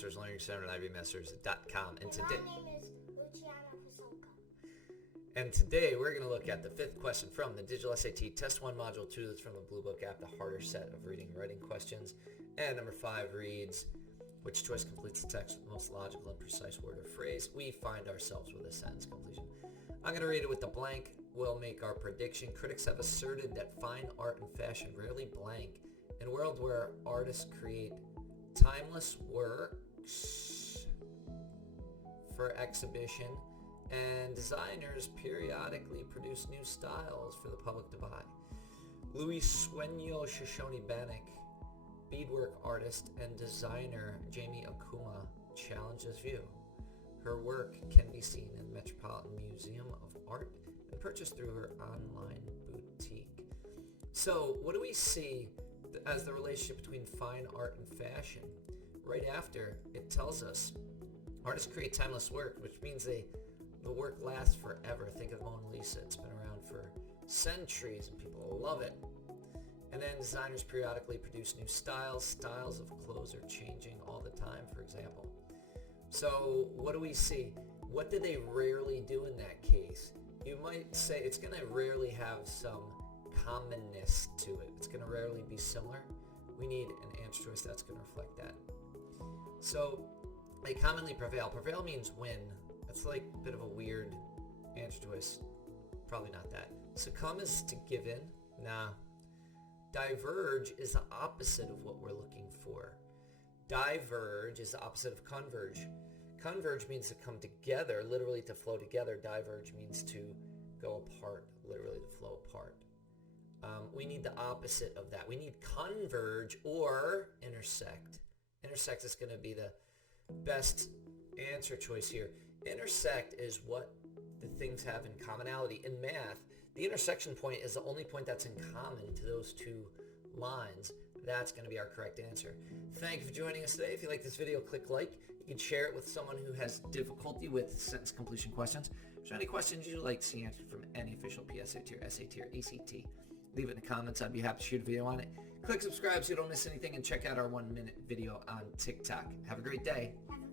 Masters Learning Center at ibmasters.com. And my name is Luiseno. And today we're going to look at the fifth question from the Digital SAT Test 1 Module 2. That's from the Bluebook app, the harder set of reading and writing questions. And number 5 reads, which choice completes the text with the most logical and precise word or phrase? We find ourselves with a sentence completion. I'm going to read it with the blank. We'll make our prediction. Critics have asserted that fine art and fashion rarely blank. In a world where artists create timeless works for exhibition and designers periodically produce new styles for the public to buy. Luiseno Shoshone-Bannock, beadwork artist and designer Jamie Okuma challenged this view. Her work can be seen in the Metropolitan Museum of Art and purchased through her online boutique. So what do we see as the relationship between fine art and fashion? Right after, it tells us artists create timeless work, which means the work lasts forever. Think of Mona Lisa. It's been around for centuries and people love it. And then designers periodically produce new styles. Styles of clothes are changing all the time, for example. So what do we see? What do they rarely do in that case? You might say it's going to rarely have some commonness to it. It's going to rarely be similar. We need an answer choice that's going to reflect that. So they commonly prevail. Prevail means win. That's like a bit of a weird answer choice. Probably not that. Succumb is to give in. Nah. Diverge is the opposite of what we're looking for. Diverge is the opposite of converge. Converge means to come together, literally to flow together. Diverge means to go apart, literally to flow apart. We need the opposite of that. We need converge or intersect. Intersect is going to be the best answer choice here. Intersect is what the things have in commonality. In math, the intersection point is the only point that's in common to those two lines. That's going to be our correct answer. Thank you for joining us today. If you like this video, click like. You can share it with someone who has difficulty with sentence completion questions. If there's any questions you'd like to see answered from any official PSAT or SAT or ACT, leave it in the comments. I'd be happy to shoot a video on it. Click subscribe so you don't miss anything, and check out our 1-minute video on TikTok. Have a great day. Have a